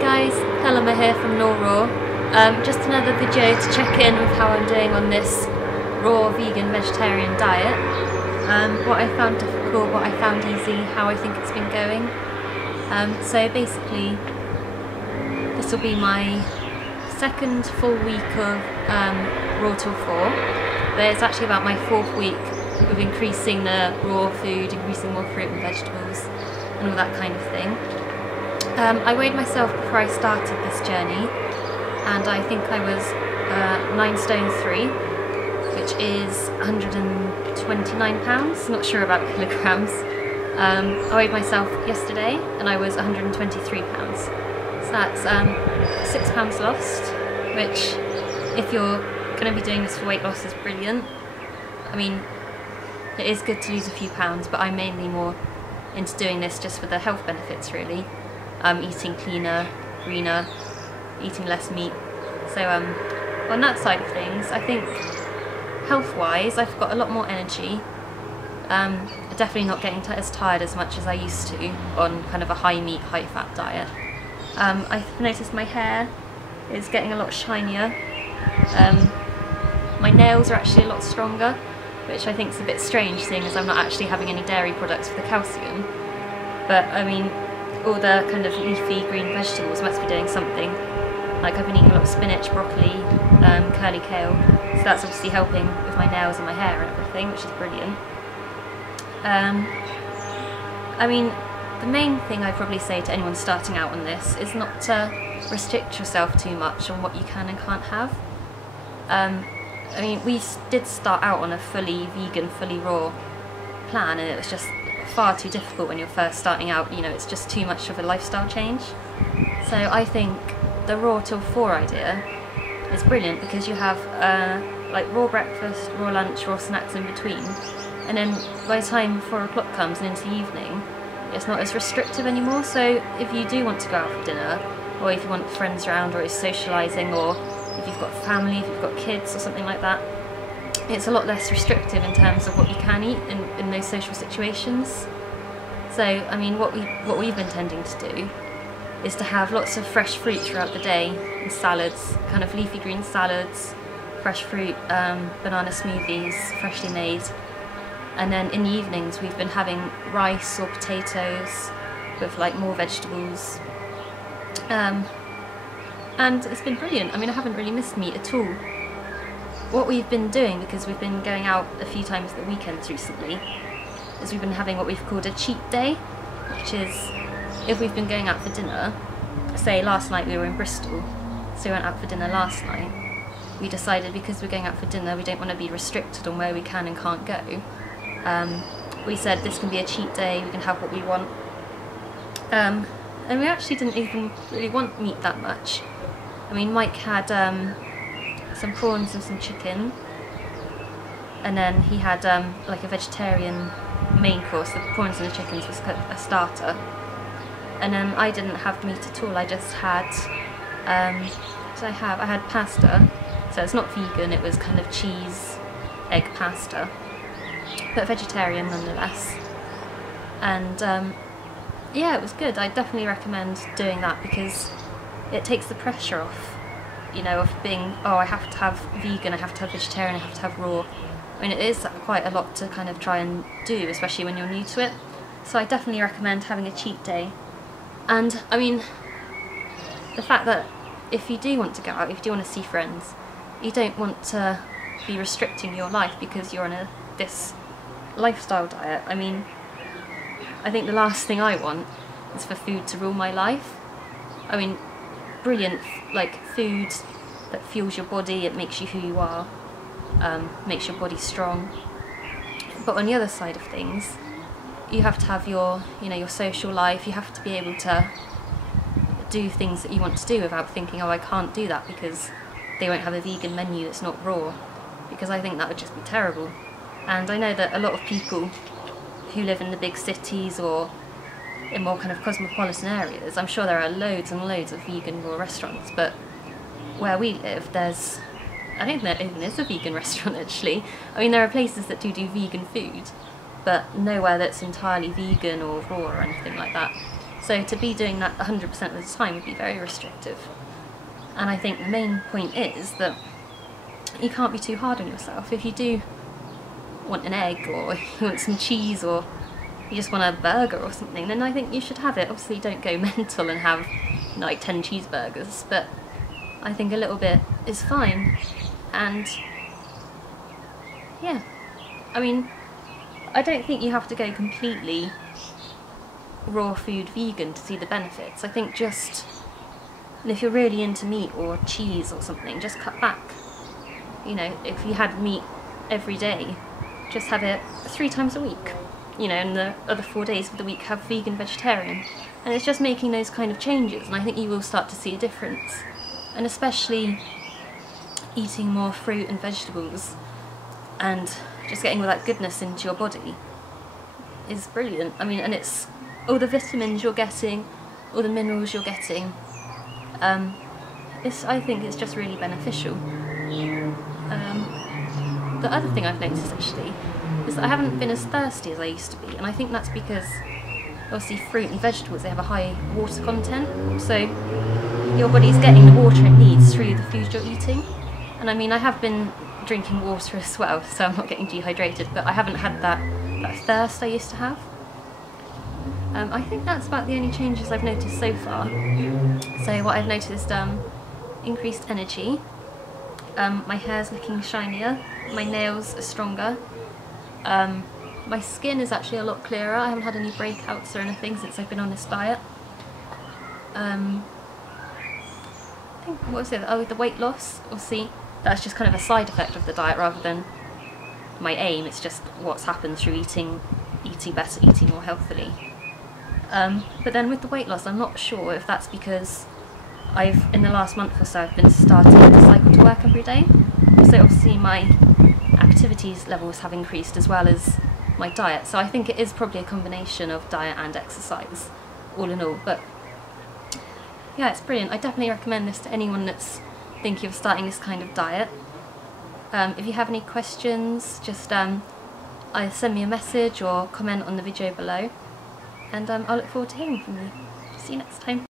guys, Thelma here from Law Raw. Just another video to check in with how I'm doing on this raw vegan vegetarian diet. What I found difficult, what I found easy, how I think it's been going. So basically, this will be my second full week of Raw Till 4, but it's actually about my fourth week of increasing the raw food, increasing more fruit and vegetables and all that kind of thing. I weighed myself before I started this journey and I think I was 9 stone 3, which is 129 pounds, not sure about kilograms. I weighed myself yesterday and I was 123 pounds. So that's 6 pounds lost, which if you're going to be doing this for weight loss is brilliant. I mean, it is good to lose a few pounds, but I'm mainly more into doing this just for the health benefits really. Eating cleaner, greener, eating less meat. So on that side of things, I think health-wise I've got a lot more energy. Definitely not getting as tired as much as I used to on kind of a high meat, high fat diet. I've noticed my hair is getting a lot shinier. My nails are actually a lot stronger, which I think is a bit strange seeing as I'm not actually having any dairy products for the calcium. But I mean, all the kind of leafy green vegetables must be doing something. Like I've been eating a lot of spinach, broccoli, curly kale, so that's obviously helping with my nails and my hair and everything, which is brilliant. I mean, the main thing I'd probably say to anyone starting out on this is not to restrict yourself too much on what you can and can't have. I mean, we did start out on a fully vegan, fully raw plan, and it was just far too difficult when you're first starting out. You know, it's just too much of a lifestyle change. So I think the Raw Till 4 idea is brilliant because you have like raw breakfast, raw lunch, raw snacks in between, and then by the time 4 o'clock comes and into the evening, it's not as restrictive anymore. So if you do want to go out for dinner, or if you want friends around, or it's socialising, or if you've got family, if you've got kids or something like that, it's a lot less restrictive in terms of what you can eat in those social situations. So, I mean, what we've been tending to do is to have lots of fresh fruit throughout the day, and salads, kind of leafy green salads, fresh fruit, banana smoothies, freshly made. And then in the evenings we've been having rice or potatoes with like more vegetables. And it's been brilliant. I mean, I haven't really missed meat at all. What we've been doing, because we've been going out a few times at the weekends recently, is we've been having what we've called a cheat day, which is if we've been going out for dinner, say last night we were in Bristol, so we went out for dinner last night, we decided because we're going out for dinner we don't want to be restricted on where we can and can't go. We said this can be a cheat day, we can have what we want. And we actually didn't even really want meat that much. I mean, Mike had some prawns and some chicken, and then he had like a vegetarian main course. The prawns and the chickens was a starter, and then I didn't have meat at all. I just had what did I have? I had pasta, so it's not vegan, it was kind of cheese egg pasta, but vegetarian nonetheless. And yeah, it was good. I definitely recommend doing that because it takes the pressure off, you know, of being, oh, I have to have vegan, I have to have vegetarian, I have to have raw. I mean, it is quite a lot to kind of try and do, especially when you're new to it. So I definitely recommend having a cheat day. And I mean, the fact that if you do want to go out, if you do want to see friends, you don't want to be restricting your life because you're on this lifestyle diet. I mean, I think the last thing I want is for food to rule my life. I mean, brilliant, like food that fuels your body, it makes you who you are, makes your body strong. But on the other side of things, you have to have your, you know, your social life. You have to be able to do things that you want to do without thinking, oh, I can't do that because they won't have a vegan menu that's not raw, because I think that would just be terrible. And I know that a lot of people who live in the big cities or in more kind of cosmopolitan areas, I'm sure there are loads and loads of vegan raw restaurants, but where we live, there's, I don't think there even is a vegan restaurant actually. I mean, there are places that do vegan food, but nowhere that's entirely vegan or raw or anything like that. So to be doing that 100% of the time would be very restrictive. And I think the main point is that you can't be too hard on yourself. If you do want an egg, or you want some cheese, or you just want a burger or something, then I think you should have it. Obviously don't go mental and have like 10 cheeseburgers, but I think a little bit is fine. And yeah, I mean, I don't think you have to go completely raw food vegan to see the benefits. I think just, and if you're really into meat or cheese or something, just cut back. You know, if you had meat every day, just have it 3 times a week. You know, and the other 4 days of the week have vegan, vegetarian. And it's just making those kind of changes, and I think you will start to see a difference. And especially eating more fruit and vegetables and just getting all that goodness into your body is brilliant. I mean, and it's all the vitamins you're getting, all the minerals you're getting. I think it's just really beneficial. The other thing I've noticed actually is that I haven't been as thirsty as I used to be, and I think that's because obviously fruit and vegetables, they have a high water content, so your body's getting the water it needs through the food you're eating. And I mean, I have been drinking water as well, so I'm not getting dehydrated, but I haven't had that thirst I used to have. I think that's about the only changes I've noticed so far. So what I've noticed, increased energy, my hair's looking shinier, my nails are stronger, my skin is actually a lot clearer. I haven't had any breakouts or anything since I've been on this diet. I think, what was it? Oh, the weight loss, obviously, that's just kind of a side effect of the diet rather than my aim. It's just what's happened through eating better, eating more healthily. But then with the weight loss, I'm not sure if that's because in the last month or so, I've been starting to cycle to work every day. So obviously my activities levels have increased as well as my diet. So I think it is probably a combination of diet and exercise, all in all. But yeah, it's brilliant. I definitely recommend this to anyone that's thinking of starting this kind of diet. If you have any questions, just either send me a message or comment on the video below. And I'll look forward to hearing from you. See you next time.